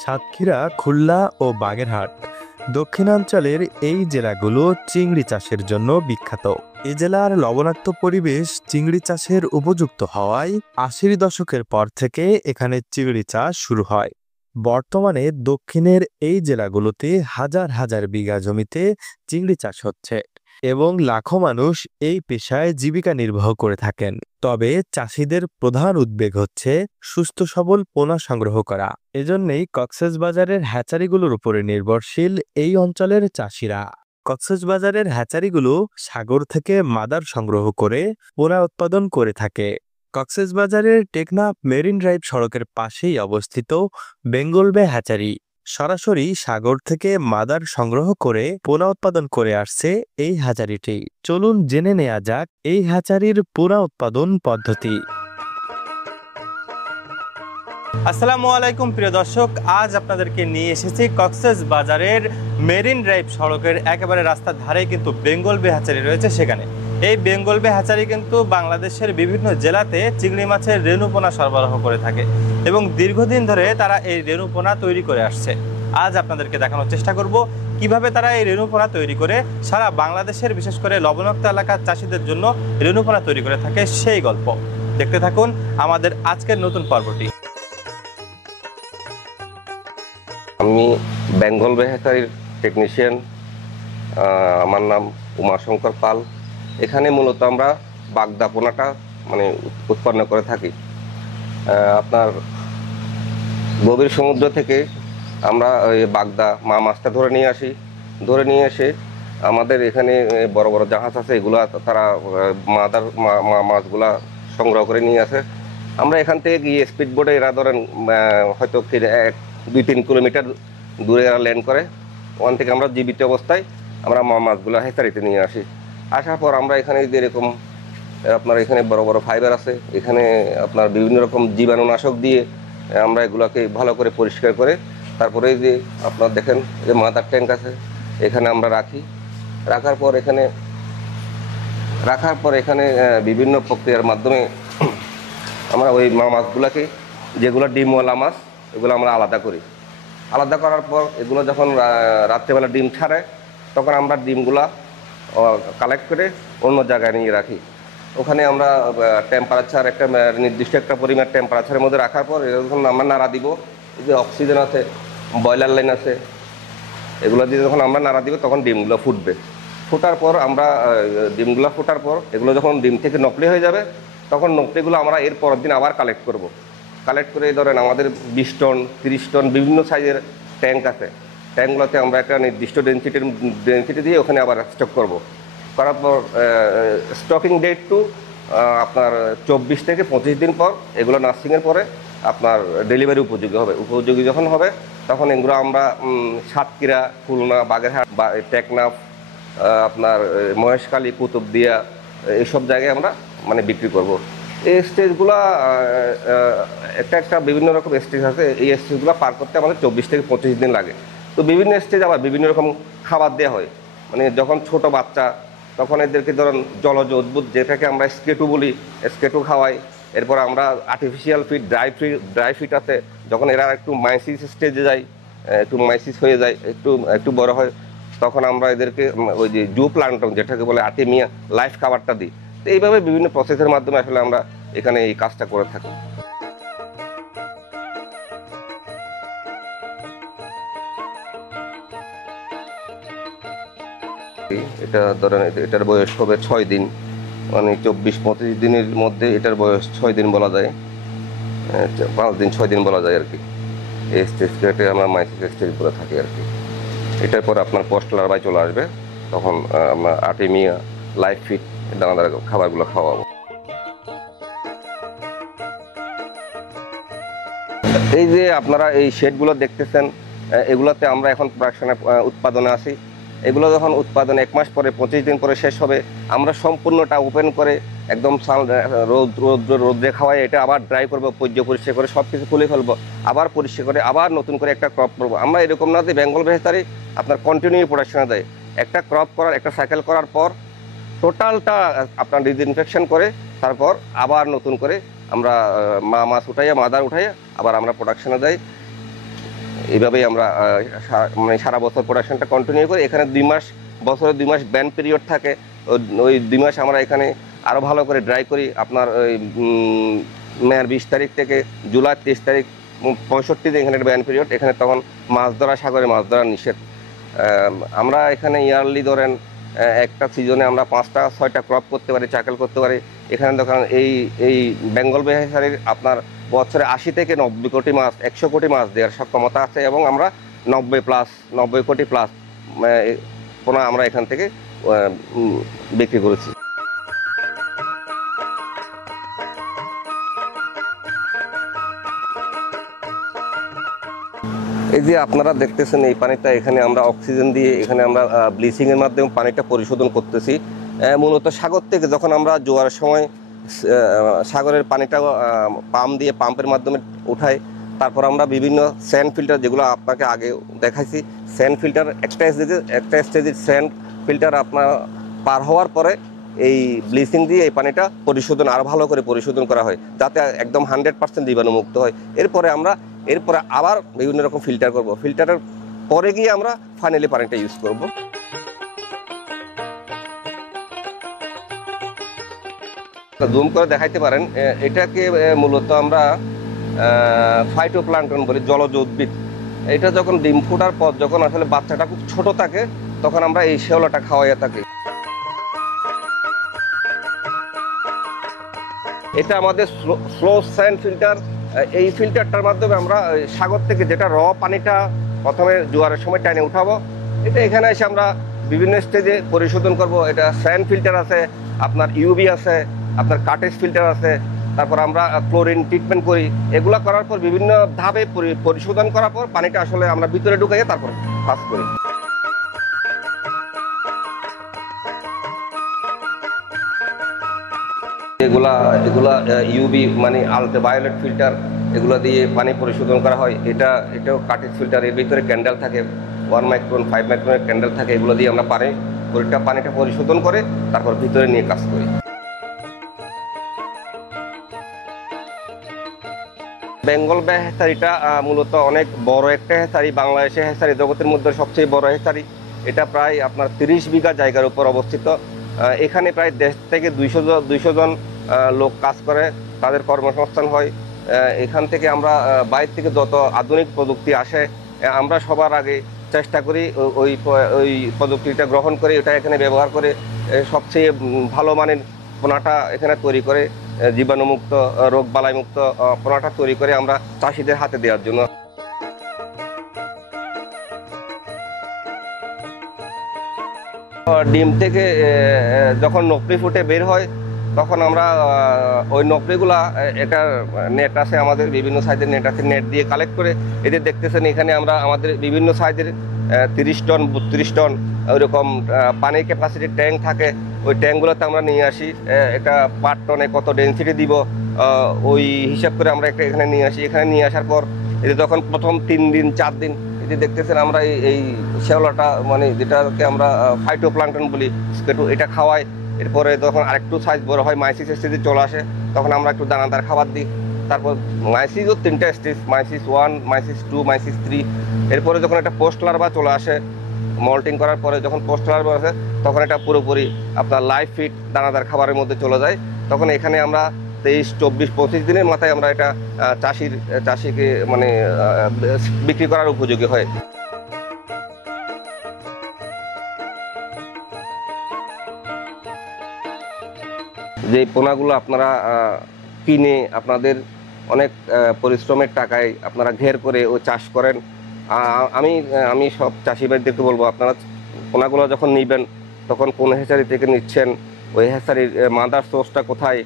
সাতক্ষীরা, খুলনা ও বাগেরহাট দক্ষিণাঞ্চলের এই জেলাগুলো চিংড়ি চাষের জন্য বিখ্যাত। এ জেলার লবণাক্ত পরিবেশ চিংড়ি চাষের উপযুক্ত হওয়ায় ৮০ দশকের পর থেকে এখানে চিংড়ি চাষ শুরু হয়। বর্তমানে দক্ষিণের এই জেলাগুলোতে হাজার হাজার বিঘা জমিতে চিংড়ি চাষ হচ্ছে এবং লাখো মানুষ এই পেশায় জীবিকা নির্বাহ করে থাকেন। তবে চাষিদের প্রধান উদ্বেগ হচ্ছে সুস্থ সবল পোনা সংগ্রহ করা। এজন্যই কক্সবাজারের হ্যাচারিগুলোর উপরে নির্ভরশীল এই অঞ্চলের চাষিরা। কক্সবাজারের হ্যাচারিগুলো সাগর থেকে মাদার সংগ্রহ করে পোনা উৎপাদন করে থাকে। কক্সবাজারের টেকনাফ মেরিন ড্রাইভ সড়কের পাশেই অবস্থিত বেঙ্গল বে হ্যাচারি সরাসরি সাগর থেকে মাদার সংগ্রহ করে পোনা উৎপাদন করে আসছে এই হ্যাচারিটি। চলুন জেনে নেওয়া যাক এই হ্যাচারির পোনা উৎপাদন পদ্ধতি। আসসালামু আলাইকুম প্রিয় দর্শক, আজ আপনাদেরকে নিয়ে এসেছি কক্সবাজারের মেরিন ড্রাইভ সড়কের একেবারে রাস্তার ধারে কিন্তু বেঙ্গল বে হ্যাচারি রয়েছে। সেখানে এই বেঙ্গল বে হ্যাচারি কিন্তু বাংলাদেশের বিভিন্ন জেলাতে চিংড়ি মাছের রেণুপোনা সরবরাহ করে থাকে এবং দীর্ঘদিন ধরে তারা এই রেণুপোনা তৈরি করে আসছে। আজ আপনাদেরকে দেখানোর চেষ্টা করব কিভাবে তারা এই রেণুপোনা তৈরি করে সারা বাংলাদেশের বিশেষ করে লবণাক্ত এলাকার চাষিদের জন্য রেণুপোনা তৈরি করে থাকে সেই গল্প। দেখতে থাকুন আমাদের আজকের নতুন পর্বটি। আমি বেঙ্গল বে হ্যাচারির টেকনিশিয়ান, আমার নাম উমাশঙ্কর পাল। এখানে মূলত আমরা বাগদা পোনাটা উৎপন্ন করে থাকি। আপনার গভীর সমুদ্র থেকে আমরা ওই বাগদা মাছটা ধরে নিয়ে আসি। ধরে নিয়ে এসে আমাদের এখানে বড় বড় জাহাজ আছে, এগুলা তারা মাছগুলা সংগ্রহ করে নিয়ে আসে। আমরা এখান থেকে গিয়ে স্পিড বোটে এরা ধরেন হয়তো 2-3 কিলোমিটার দূরে এরা ল্যান্ড করে। ওখান থেকে আমরা জীবিত অবস্থায় আমরা মাছগুলো হ্যাচারিতে নিয়ে আসি। আসার পর আমরা এখানে যেরকম আপনার এখানে বড় বড় ফাইবার আছে, এখানে আপনার বিভিন্ন রকম জীবাণুনাশক দিয়ে আমরা এগুলোকে ভালো করে পরিষ্কার করে তারপরে যে আপনার দেখেন যে মাদার ট্যাঙ্ক আছে, এখানে আমরা রাখি। রাখার পর এখানে বিভিন্ন প্রক্রিয়ার মাধ্যমে আমরা ওই মাছগুলোকে, যেগুলো ডিমওয়ালা মাছ, এগুলো আমরা আলাদা করি। আলাদা করার পর এগুলো যখন রাত্রেবেলা ডিম ছাড়ে তখন আমরা ডিমগুলা কালেক্ট করে অন্য জায়গায় নিয়ে রাখি। ওখানে আমরা টেম্পারেচার একটা নির্দিষ্ট একটা পরিমাণ টেম্পারেচারের মধ্যে রাখার পর যখন আমরা নাড়া দিব, এই যে অক্সিজেন আছে, বয়লার লাইন আছে, এগুলো দিয়ে যখন আমরা নাড়া দিব তখন ডিমগুলো ফুটবে। ফোটার পর আমরা ডিমগুলো ফোটার পর এগুলো যখন ডিম থেকে নকলি হয়ে যাবে তখন নকলিগুলো আমরা এর পরের দিন আবার কালেক্ট করব। কালেক্ট করে ধরেন আমাদের 20 টন 30 টন বিভিন্ন সাইজের ট্যাঙ্ক আছে। ট্যাঙ্কগুলোতে আমরা একটা নির্দিষ্ট ডেন্সিটি দিয়ে ওখানে আবার স্টক করব। করার পর স্টকিং ডেট টু আপনার 24 থেকে 25 দিন পর এগুলো নার্সিংয়ের পরে আপনার ডেলিভারি উপযোগী যখন হবে তখন এগুলো আমরা সাতক্ষীরা, খুলনা, বাগেরহাট, টেকনাফ, আপনার মহেশখালী, কুতুবদিয়া এইসব জায়গায় আমরা বিক্রি করব। এই স্টেজগুলো একটা বিভিন্ন রকম স্টেজ আছে। এই স্টেজগুলো পার করতে আমাদের 24 থেকে 25 দিন লাগে। তো বিভিন্ন স্টেজ আবার বিভিন্ন রকম খাবার দেওয়া হয়। যখন ছোট বাচ্চা তখন এদেরকে ধরুন জলজ উদ্ভিদ যেটাকে আমরা স্কেটু বলি, স্কেটু খাওয়াই। এরপর আমরা আর্টিফিশিয়াল ফিড, ড্রাই ফিড আছে। যখন এরা একটু মাইসিস স্টেজে যায়, একটু মাইসিস হয়ে যায়, একটু বড় হয়, তখন আমরা এদেরকে ওই যে জু প্লান্টন যেটাকে বলে আর্টেমিয়া লাইফ খাবারটা দিই। তো এইভাবে বিভিন্ন প্রসেসের মাধ্যমে আসলে আমরা এখানে এই কাজটা করে থাকি। এটা ধরেন এটার বয়স হবে 6 দিন, 24-25 দিনের মধ্যে এটার বয়স 6 দিন বলা যায়, 5 দিন 6 দিন বলা যায় আর কি। এই স্টেজটাকে আমরা মাইসিস স্টেজ বলে থাকি আর কি। এটার পর আপনার পোস্ট লার্ভাই চলে আসবে, তখন আমরা আর্টেমিয়া লাইফ ফিড দানাদার খাবারগুলো খাওয়াবো। এই যে আপনারা এই শেডগুলো দেখতেছেন, এগুলোতে আমরা এখন প্রোডাকশনে উৎপাদনে আছি। এগুলো যখন উৎপাদন 1 মাস পরে 25 দিন পরে শেষ হবে, আমরা সম্পূর্ণটা ওপেন করে একদম রোদ্রে খাওয়াই এটা আবার ড্রাই করবো, পরিষ্কার করে সব কিছু খুলে ফেলবো, আবার পরিষ্কার করে আবার নতুন করে একটা ক্রপ করবো। আমরা এরকম না যে বেঙ্গল বে হ্যাচারি আপনার কন্টিনিউ প্রোডাকশনে দেয়। একটা ক্রপ করার, একটা সাইকেল করার পর টোটালটা আপনার ডিসইনফেকশন করে তারপর আবার নতুন করে আমরা মাছ উঠাইয়া, মাদার উঠাইয়া আবার আমরা প্রোডাকশনে দেয়। এইভাবেই আমরা মানে সারা বছর প্রোডাকশনটা কন্টিনিউ করি। এখানে 2 মাস, বছরে 2 মাস ব্যান পিরিয়ড থাকে। ওই 2 মাস আমরা এখানে আরও ভালো করে ড্রাই করি। আপনার ওই মের 20 তারিখ থেকে জুলাই 23 তারিখ 65 দিন এখানে ব্যান পিরিয়ড। এখানে তখন মাছ ধরা, সাগরে মাছ ধরা নিষেধ। আমরা এখানে ইয়ারলি ধরেন একটা সিজনে আমরা 5টা 6টা ক্রপ করতে পারি, চাকল করতে পারি। এখানে দেখেন এই বেঙ্গল বে হ্যাচারির আপনার বছরে 80 থেকে 90 কোটি মাছ, 100 কোটি মাছ দেওয়ার সক্ষমতা আছে এবং আমরা 90 কোটি প্লাস পোনা আমরা এখান থেকে বিক্রি করেছি। এই যে আপনারা দেখতেছেন এই পানিটা, এখানে আমরা অক্সিজেন দিয়ে, এখানে আমরা ব্লিচিংয়ের মাধ্যমে পানিটা পরিশোধন করতেছি। মূলত সাগর থেকে যখন আমরা জোয়ারের সময় সাগরের পানিটা পাম্পের মাধ্যমে উঠাই, তারপর আমরা বিভিন্ন স্যান্ড ফিল্টার, যেগুলো আপনাকে আগে দেখাইছি, স্যান্ড ফিল্টার একটা স্টেজের স্যান্ড ফিল্টার আপনার পার হওয়ার পরে এই ব্লিচিং দিয়ে এই পানিটা আরও ভালো করে পরিশোধন করা হয়, যাতে একদম 100% জীবাণুমুক্ত হয়। এরপরে আবার বিভিন্ন রকম ফিল্টার করব। ফিল্টারের পরে গিয়ে আমরা ফাইনালি পানিটা ইউজ করব। জুম করে দেখাইতে পারেন, এটাকে মূলত আমরা ফাইটোপ্লাঙ্কটন বলি, জলজ উদ্ভিদ। এটা যখন ডিম ফোটার পর যখন আসলে বাচ্চাটা খুব ছোট থাকে, তখন আমরা এই শেওলাটা খাওয়াইয়া থাকি। এটা আমাদের স্লো স্যান্ড ফিল্টার। এই ফিল্টারটার মাধ্যমে আমরা সাগর থেকে যেটা পানিটা প্রথমে জোয়ারের সময় টাইনে উঠাবো, এটা এখানে এসে আমরা বিভিন্ন স্টেজে পরিশোধন করব। এটা স্যান্ড ফিল্টার আছে, আপনার ইউবি আছে, আপনার কাটেজ ফিল্টার আছে, তারপর আমরা ক্লোরিন ট্রিটমেন্ট করি। এগুলো করার পর বিভিন্ন ধাপে পরিশোধন করার পর পানিটা আসলে আমরা ভিতরে ঢুকাইয়ে তারপর পাস করি। এগুলা ইউবি মানে আলট্রাভায়োলেট ফিল্টার, এগুলো দিয়ে পানি পরিশোধন করা হয়। এটাও কাটেজ ফিল্টার। এর ভিতরে ক্যান্ডেল থাকে, 1 মাইক্রন 5 মাইক্রনের ক্যান্ডেল থাকে। এগুলো দিয়ে আমরা পানিটা পরিশোধন করে তারপর ভিতরে নিয়ে কাজ করি। বেঙ্গল বে হ্যাচারিটা মূলত অনেক বড় একটা হ্যাচারি, বাংলাদেশের হ্যাচারি জগতের মধ্যে সবচেয়ে বড় হ্যাচারি। এটা প্রায় আপনার 30 বিঘা জায়গার উপর অবস্থিত। এখানে প্রায় দেশ থেকে 200 জন লোক কাজ করে, তাদের কর্মসংস্থান হয়। এখান থেকে আমরা বাইরে থেকে যত আধুনিক প্রযুক্তি আসে, আমরা সবার আগে চেষ্টা করি ওই প্রযুক্তিটা গ্রহণ করে এটা এখানে ব্যবহার করে সবচেয়ে ভালো মানের পোনাটা এখানে তৈরি করে, জীবাণুমুক্ত, রোগবালাইমুক্ত পোনাটা তৈরি করে আমরা চাষিদের হাতে দেওয়ার জন্য। ডিম থেকে যখন নকরি ফুটে বের হয়, তখন আমরা ওই নকরিগুলা, এটার নেট আছে, আমাদের বিভিন্ন সাইজের নেট আছে, নেট দিয়ে কালেক্ট করে এদের দেখতেছেন এখানে আমরা আমাদের বিভিন্ন সাইজের 30 টন 32 টন ওইরকম পানির ক্যাপাসিটির ট্যাঙ্ক থাকে। ওই ট্যাঙ্কগুলোতে আমরা নিয়ে আসি। এটা পার টনে কত ডেন্সিটি দিব ওই হিসাব করে আমরা একটা এখানে নিয়ে আসি। এখানে নিয়ে আসার পর এদের যখন প্রথম 3 দিন 4 দিন এই যে দেখতেছেন আমরা এই শেওলাটা, মানে যেটাকে আমরা ফাইটোপ্লাঙ্কটন বলি, এটা খাওয়াই। এরপরে যখন আরেকটু সাইজ বড় হয়, মাইসিস স্টেজে চলে আসে, তখন আমরা একটু দানাদার খাবার দিই। তারপর মাইসিসও 3টা স্টেজ, মাইসিস 1, মাইসিস 2, মাইসিস 3। এরপরে যখন একটা পোস্ট লার্ভা চলে আসে, মল্টিং করার পরে যখন পোস্ট লার্ভা আসে, তখন এটা পুরোপুরি আপনার লাইভ ফিড দানাদার খাবারের মধ্যে চলে যায়। তখন এখানে আমরা 23, 24, 25 দিনের মাথায় আমরা এটা চাষিকে মানে বিক্রি করার উপযোগী হয়। যে পোনাগুলো আপনারা কিনে আপনাদের অনেক পরিশ্রমের টাকায় আপনারা ঘের করে ও চাষ করেন, আমি সব চাষি ভাইদেরকে বলবো, আপনারা পোনাগুলো যখন নিবেন তখন কোন হ্যাচারি থেকে নিচ্ছেন, ওই হ্যাচারির মাদার সোর্সটা কোথায়,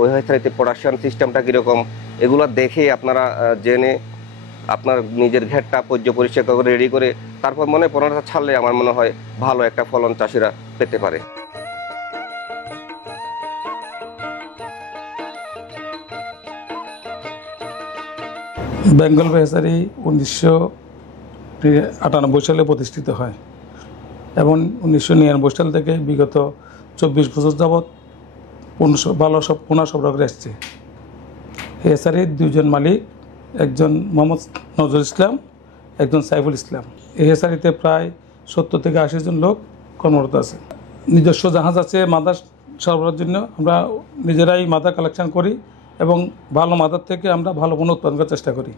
ওই হ্যাচারিতে প্রোডাকশন সিস্টেমটা কীরকম, এগুলো দেখে আপনারা জেনে আপনার নিজের ঘেরটা পরিষ্কার করে রেডি করে তারপর পোনাটা ছাড়লে আমার মনে হয় ভালো একটা ফলন চাষিরা পেতে পারে। বেঙ্গল বে হ্যাচারি 1998 সালে প্রতিষ্ঠিত হয় এবং 1999 সাল থেকে বিগত 24 বছর যাবৎ ভালো সব পোনা সরবরাহ করে আসছে। হ্যাচারির 2জন মালিক, একজন মোহাম্মদ নজরুল ইসলাম একজন সাইফুল ইসলাম। এই হ্যাচারিতে প্রায় 70 থেকে 80 জন লোক কর্মরত আছে। নিজস্ব জাহাজ আছে মাদা সরবরাহের জন্য। আমরা নিজেরাই মাদা কালেকশন করি এবং ভালো মাদার থেকে আমরা ভালো পণ্য উৎপাদন করার চেষ্টা করি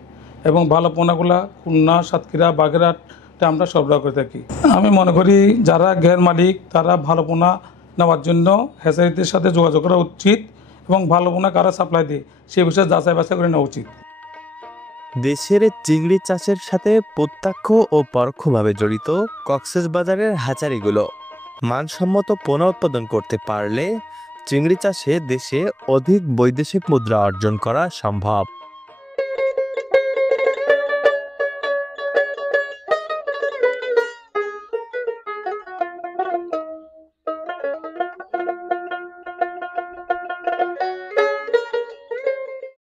এবং ভালো পণ্যগুলা খুলনা, সাতক্ষীরা, বাগেরহাটে আমরা সরবরাহ করে থাকি। আমি মনে করি যারা গ্যার মালিক তারা ভালো পণ্য নেওয়ার জন্য হ্যাচারিদের সাথে যোগাযোগ করা উচিত এবং ভালো পণ্য কারা সাপ্লাই দেয় সে বিষয়ে যাচাই বাছাই করে নেওয়া উচিত। দেশের চিংড়ি চাষের সাথে প্রত্যক্ষ ও পরোক্ষভাবে জড়িত কক্সবাজারের হ্যাচারিগুলো মানসম্মত পণ্য উৎপাদন করতে পারলে চিংড়ি চাষে দেশে অধিক বৈদেশিক মুদ্রা অর্জন করা সম্ভব।